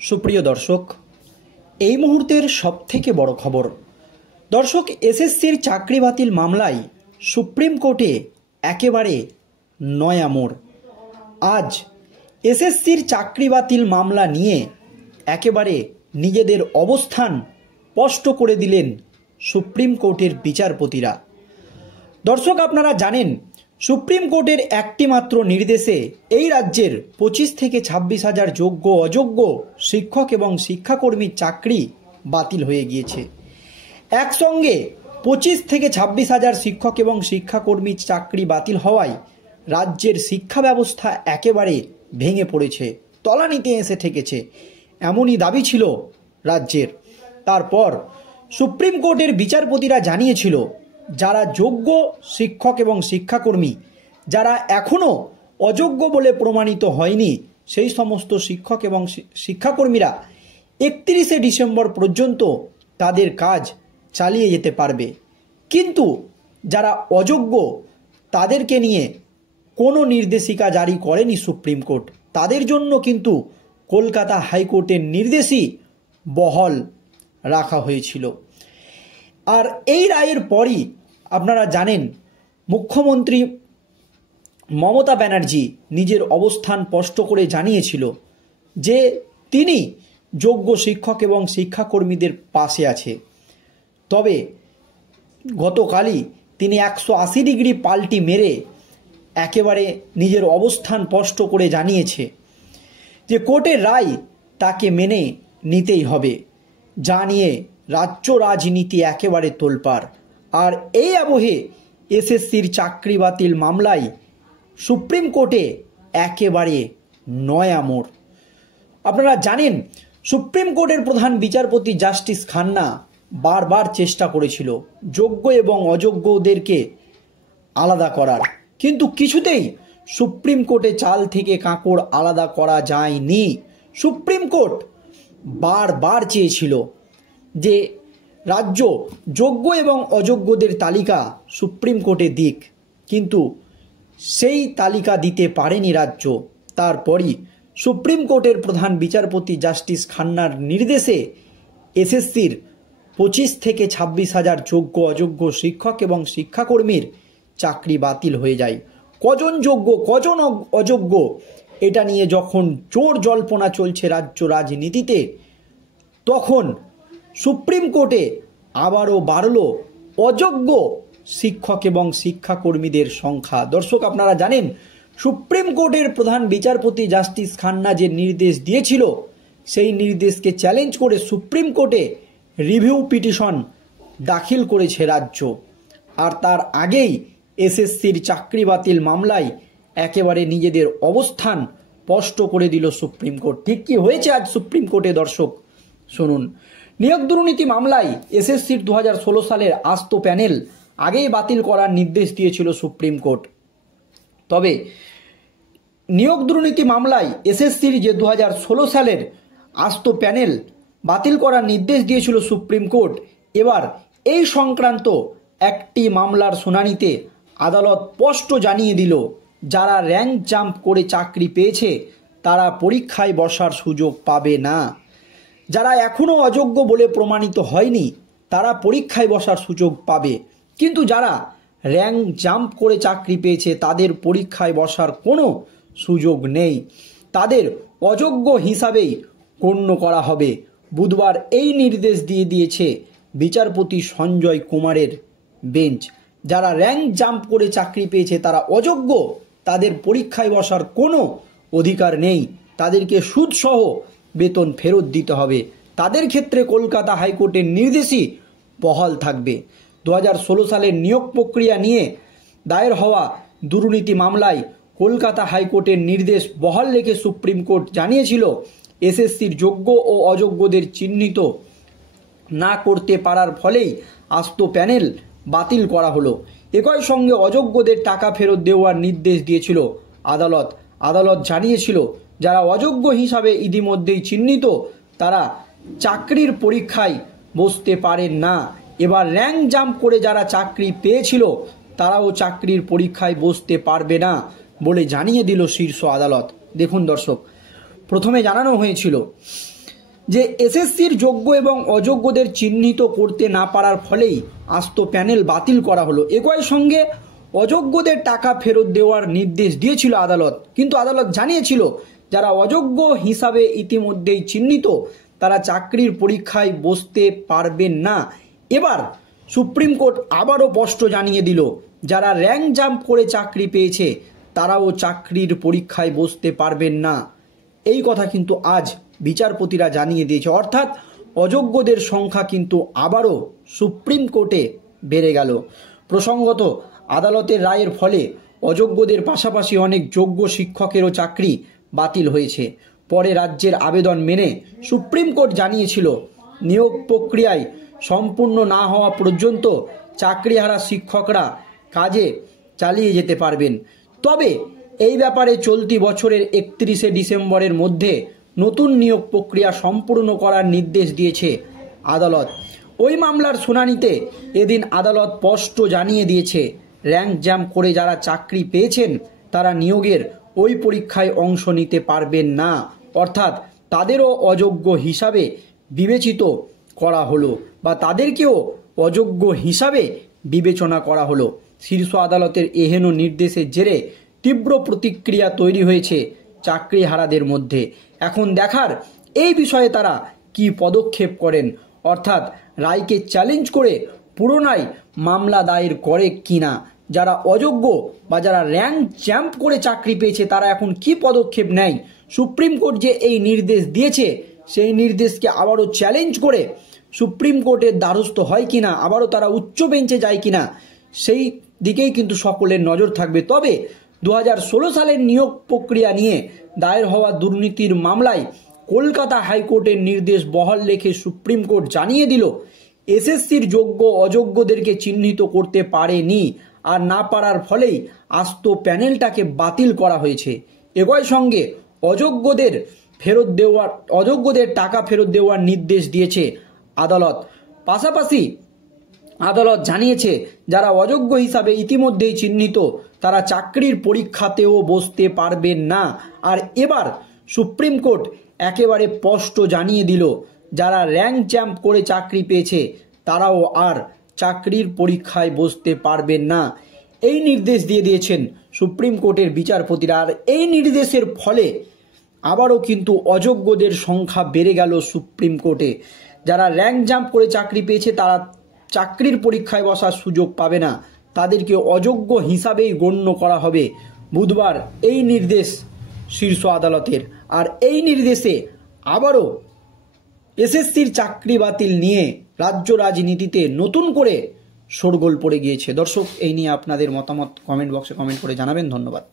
সুপ্রিয় দর্শক, এই মুহূর্তের সবথেকে বড় খবর। দর্শক, এসএসসির চাকরি বাতিল মামলায় সুপ্রিম কোর্টে একেবারে নয়া মোড়। আজ এসএসসির চাকরি বাতিল মামলা নিয়ে একেবারে নিজেদের অবস্থান স্পষ্ট করে দিলেন সুপ্রিম কোর্টের বিচারপতিরা। দর্শক, আপনারা জানেন সুপ্রিম কোর্টের একটি মাত্র নির্দেশে এই রাজ্যের 25 থেকে 26 হাজার যোগ্য অযোগ্য শিক্ষক এবং শিক্ষাকর্মীর চাকরি বাতিল হয়ে গিয়েছে। একসঙ্গে 25 থেকে 26 হাজার শিক্ষক এবং শিক্ষাকর্মীর চাকরি বাতিল হওয়ায় রাজ্যের শিক্ষা ব্যবস্থা একেবারে ভেঙে পড়েছে, তলানিতে এসে ঠেকেছে, এমনই দাবি ছিল রাজ্যের। তারপর সুপ্রিম কোর্টের বিচারপতিরা জানিয়েছিল, যারা যোগ্য শিক্ষক এবং শিক্ষাকর্মী, যারা এখনও অযোগ্য বলে প্রমাণিত হয়নি, সেই সমস্ত শিক্ষক এবং শিক্ষাকর্মীরা 31শে ডিসেম্বর পর্যন্ত তাদের কাজ চালিয়ে যেতে পারবে। কিন্তু যারা অযোগ্য তাদেরকে নিয়ে কোনো নির্দেশিকা জারি করেনি সুপ্রিম কোর্ট। তাদের জন্য কিন্তু কলকাতা হাইকোর্টের নির্দেশই বহাল রাখা হয়েছিল। আর এই রায়ের পরই আপনারা জানেন মুখ্যমন্ত্রী মমতা ব্যানার্জি নিজের অবস্থান স্পষ্ট করে জানিয়েছিল যে তিনি যোগ্য শিক্ষক এবং শিক্ষাকর্মীদের পাশে আছে। তবে গতকালই তিনি 180 ডিগ্রি পাল্টি মেরে একেবারে নিজের অবস্থান স্পষ্ট করে জানিয়েছে যে কোর্টের রায় তাকে মেনে নিতেই হবে, যা নিয়ে রাজ্য রাজনীতি একেবারে তোলপাড়। আর এই আবহে এসএসসির চাকরি বাতিল মামলায় সুপ্রিম কোর্টে একেবারে নয়া মোড়। আপনারা জানেন সুপ্রিম কোর্টের প্রধান বিচারপতি জাস্টিস খান্না বারবার চেষ্টা করেছিল যোগ্য এবং অযোগ্যদেরকে আলাদা করার, কিন্তু কিছুতেই সুপ্রিম কোর্টে চাল থেকে কাঁকড় আলাদা করা যায়নি। সুপ্রিম কোর্ট বারবার চেয়েছিল যে রাজ্য যোগ্য এবং অযোগ্যদের তালিকা সুপ্রিম কোর্টে দিক, কিন্তু সেই তালিকা দিতে পারেনি রাজ্য। তারপরই সুপ্রিম কোর্টের প্রধান বিচারপতি জাস্টিস খান্নার নির্দেশে এসএসসির 25 থেকে 26 হাজার যোগ্য অযোগ্য শিক্ষক এবং শিক্ষাকর্মীর চাকরি বাতিল হয়ে যায়। কজন যোগ্য কজন অযোগ্য, এটা নিয়ে যখন জোর জল্পনা চলছে রাজ্য রাজনীতিতে, তখন সুপ্রিম কোর্টে আবারও বাড়ল অযোগ্য শিক্ষক এবং শিক্ষাকর্মীদের সংখ্যা। দর্শক, আপনারা জানেন সুপ্রিম কোর্টের প্রধান বিচারপতি জাস্টিস খান্না যে নির্দেশ দিয়েছিল, সেই নির্দেশকে চ্যালেঞ্জ করে সুপ্রিম কোর্টে রিভিউ পিটিশন দাখিল করেছে রাজ্য। আর তার আগেই এসএসসির চাকরি বাতিল মামলায় একেবারে নিজেদের অবস্থান স্পষ্ট করে দিল সুপ্রিম কোর্ট। ঠিক কি হয়েছে আজ সুপ্রিম কোর্টে দর্শক শুনুন। নিয়োগ দুর্নীতি মামলায় এসএসসির 2016 সালের আস্ত প্যানেল আগেই বাতিল করার নির্দেশ দিয়েছিল সুপ্রিম কোর্ট। তবে নিয়োগ দুর্নীতি মামলায় এসএসসির যে 2016 সালের আস্ত প্যানেল বাতিল করার নির্দেশ দিয়েছিল সুপ্রিম কোর্ট, এবার এই সংক্রান্ত একটি মামলার শুনানিতে আদালত স্পষ্ট জানিয়ে দিল, যারা র্যাঙ্ক জাম্প করে চাকরি পেয়েছে তারা পরীক্ষায় বসার সুযোগ পাবে না। যারা এখনও অযোগ্য বলে প্রমাণিত হয়নি তারা পরীক্ষায় বসার সুযোগ পাবে, কিন্তু যারা র্যাঙ্ক জাম্প করে চাকরি পেয়েছে তাদের পরীক্ষায় বসার কোনো সুযোগ নেই, তাদের অযোগ্য হিসাবেই গণ্য করা হবে। বুধবার এই নির্দেশ দিয়েছে বিচারপতি সঞ্জয় কুমারের বেঞ্চ। যারা র্যাঙ্ক জাম্প করে চাকরি পেয়েছে তারা অযোগ্য, তাদের পরীক্ষায় বসার কোনো অধিকার নেই, তাদেরকে সুদসহ বেতন ফেরত দিতে হবে। তাদের ক্ষেত্রে কলকাতা হাইকোর্টের নির্দেশই বহাল থাকবে। 2016 সালের নিয়োগ প্রক্রিয়া নিয়ে দায়ের হওয়া দুর্নীতি মামলায় কলকাতা হাইকোর্টের নির্দেশ বহাল রেখে সুপ্রিম কোর্ট জানিয়েছিল, এসএসসির যোগ্য ও অযোগ্যদের চিহ্নিত না করতে পারার ফলেই আস্ত প্যানেল বাতিল করা হলো। একই সঙ্গে অযোগ্যদের টাকা ফেরত দেওয়ার নির্দেশ দিয়েছিল আদালত। আদালত জানিয়েছিল, যারা অযোগ্য হিসাবে ইতিমধ্যেই চিহ্নিত তারা চাকরির পরীক্ষায় বসতে পারেন না। এবার র্যাঙ্ক জাম্প করে যারা চাকরি পেয়েছিল তারাও চাকরির পরীক্ষায় বসতে পারবে না বলে জানিয়ে দিল শীর্ষ আদালত। দেখুন দর্শক, প্রথমে জানানো হয়েছিল যে এসএসসির যোগ্য এবং অযোগ্যদের চিহ্নিত করতে না পারার ফলেই আস্ত প্যানেল বাতিল করা হলো। একই সঙ্গে অযোগ্যদের টাকা ফেরত দেওয়ার নির্দেশ দিয়েছিল আদালত, কিন্তু আদালত জানিয়েছিল যারা অযোগ্য হিসাবে ইতিমধ্যেই চিহ্নিত তারা চাকরির পরীক্ষায় বসতে পারবেন না। এবার সুপ্রিম কোর্ট আবারও স্পষ্ট জানিয়ে দিল যারা র্যাঙ্ক জাম্প করে চাকরি পেয়েছে তারাও চাকরির পরীক্ষায় বসতে পারবেন না। এই কথা কিন্তু আজ বিচারপতিরা জানিয়ে দিয়েছে, অর্থাৎ অযোগ্যদের সংখ্যা কিন্তু আবারও সুপ্রিম কোর্টে বেড়ে গেল। প্রসঙ্গত আদালতের রায়ের ফলে অযোগ্যদের পাশাপাশি অনেক যোগ্য শিক্ষকেরও চাকরি বাতিল হয়েছে। পরে রাজ্যের আবেদন মেনে সুপ্রিম কোর্ট জানিয়েছিল নিয়োগ প্রক্রিয়ায় সম্পূর্ণ না হওয়া পর্যন্ত চাকরিহারা শিক্ষকরা কাজে চালিয়ে যেতে পারবেন। তবে এই ব্যাপারে চলতি বছরের 31শে ডিসেম্বরের মধ্যে নতুন নিয়োগ প্রক্রিয়া সম্পূর্ণ করার নির্দেশ দিয়েছে আদালত। ওই মামলার শুনানিতে এদিন আদালত স্পষ্ট জানিয়ে দিয়েছে র্যাঙ্ক জাম্প করে যারা চাকরি পেয়েছেন তারা নিয়োগের ওই পরীক্ষায় অংশ নিতে পারবেন না, অর্থাৎ তাদেরও অযোগ্য হিসাবে বিবেচিত করা হলো বা তাদেরকেও অযোগ্য হিসাবে বিবেচনা করা হলো। শীর্ষ আদালতের এহেন নির্দেশের জেরে তীব্র প্রতিক্রিয়া তৈরি হয়েছে চাকরিহারাদের মধ্যে। এখন দেখার এই বিষয়ে তারা কি পদক্ষেপ করেন, অর্থাৎ রায়কে চ্যালেঞ্জ করে পুনরায় মামলা দায়ের করে কিনা। যারা অযোগ্য বা যারা র্যাঙ্ক জাম্প করে চাকরি পেয়েছে তারা এখন কি পদক্ষেপ নেয়। সুপ্রিম কোর্ট যে এই নির্দেশ দিয়েছে সেই নির্দেশকে আবারও চ্যালেঞ্জ করে সুপ্রিম কোর্টের দ্বারস্থ হয় কিনা, আবারও তারা উচ্চ বেঞ্চে যায় কিনা, সেই দিকেই কিন্তু সকলের নজর থাকবে। তবে 2016 সালের নিয়োগ প্রক্রিয়া নিয়ে দায়ের হওয়া দুর্নীতির মামলায় কলকাতা হাইকোর্টের নির্দেশ বহাল রেখে সুপ্রিম কোর্ট জানিয়ে দিল এসএসসির যোগ্য অযোগ্যদেরকে চিহ্নিত করতে পারেনি, আর না পারার ফলেই আস্ত প্যানেলটাকে বাতিল করা হয়েছে। একই সঙ্গে অযোগ্যদের টাকা ফেরত দেওয়ার নির্দেশ দিয়েছে আদালত। পাশাপাশি আদালত জানিয়েছে যারা অযোগ্য হিসাবে ইতিমধ্যেই চিহ্নিত তারা চাকরির পরীক্ষাতেও বসতে পারবেন না। আর এবার সুপ্রিম কোর্ট একেবারে স্পষ্ট জানিয়ে দিল যারা র্যাঙ্ক জাম্প করে চাকরি পেয়েছে তারাও আর চাকরির পরীক্ষায় বসতে পারবেন না। এই নির্দেশ দিয়ে দিয়েছেন সুপ্রিম কোর্টের বিচারপতিরা। আর এই নির্দেশের ফলে আবারও কিন্তু অযোগ্যদের সংখ্যা বেড়ে গেল সুপ্রিম কোর্টে। যারা র্যাঙ্ক জাম্প করে চাকরি পেয়েছে তারা চাকরির পরীক্ষায় বসার সুযোগ পাবে না, তাদেরকে অযোগ্য হিসাবেই গণ্য করা হবে। বুধবার এই নির্দেশ শীর্ষ আদালতের। আর এই নির্দেশে আবারও এসএসসির চাকরি বাতিল নিয়ে রাজ্য রাজনীতিতে নতুন করে শোরগোল পড়ে গিয়েছে। দর্শক, এই নিয়ে আপনাদের মতামত কমেন্ট বক্সে কমেন্ট করে জানাবেন। ধন্যবাদ।